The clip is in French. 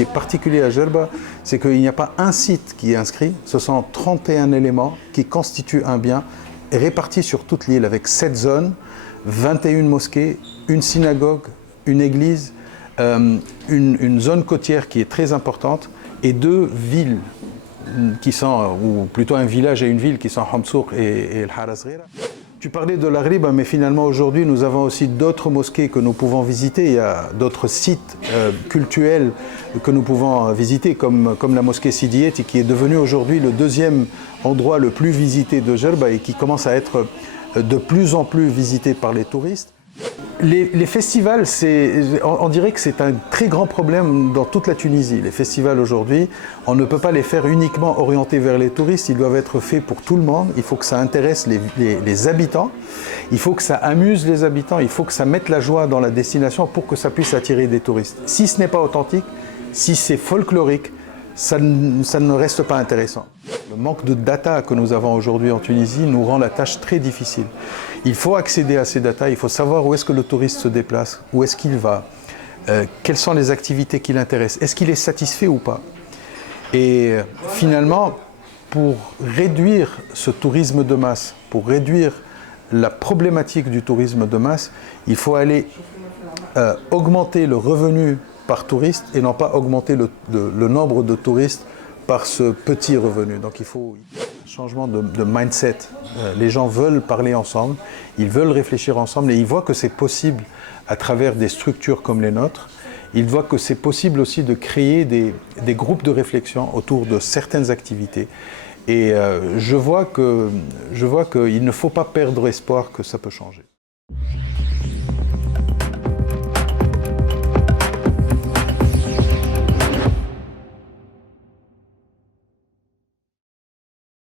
qui est particulier à Jerba, c'est qu'il n'y a pas un site qui est inscrit, ce sont 31 éléments qui constituent un bien répartis sur toute l'île avec 7 zones, 21 mosquées, une synagogue, une église, une zone côtière qui est très importante et 2 villes qui sont, ou plutôt un village et une ville qui sont Hamsouk et El Harazghira. Tu parlais de l'Aghrib, mais finalement aujourd'hui nous avons aussi d'autres mosquées que nous pouvons visiter. Il y a d'autres sites cultuels que nous pouvons visiter, comme la mosquée Sidi Yeti, qui est devenue aujourd'hui le 2e endroit le plus visité de Jerba et qui commence à être de plus en plus visité par les touristes. Les festivals, on dirait que c'est un très grand problème dans toute la Tunisie. Les festivals aujourd'hui, on ne peut pas les faire uniquement orientés vers les touristes, ils doivent être faits pour tout le monde. Il faut que ça intéresse les habitants, il faut que ça amuse les habitants, il faut que ça mette la joie dans la destination pour que ça puisse attirer des touristes. Si ce n'est pas authentique, si c'est folklorique, ça ne reste pas intéressant. Le manque de data que nous avons aujourd'hui en Tunisie nous rend la tâche très difficile. Il faut accéder à ces data, il faut savoir où est-ce que le touriste se déplace, où est-ce qu'il va, quelles sont les activités qui l'intéressent, est-ce qu'il est satisfait ou pas. Et finalement, pour réduire ce tourisme de masse, pour réduire la problématique du tourisme de masse, il faut aller augmenter le revenu par touriste et non pas augmenter le nombre de touristes par ce petit revenu. Donc il faut un changement de mindset. Les gens veulent parler ensemble, ils veulent réfléchir ensemble et ils voient que c'est possible à travers des structures comme les nôtres. Ils voient que c'est possible aussi de créer des groupes de réflexion autour de certaines activités. Et je vois qu'il ne faut pas perdre espoir que ça peut changer.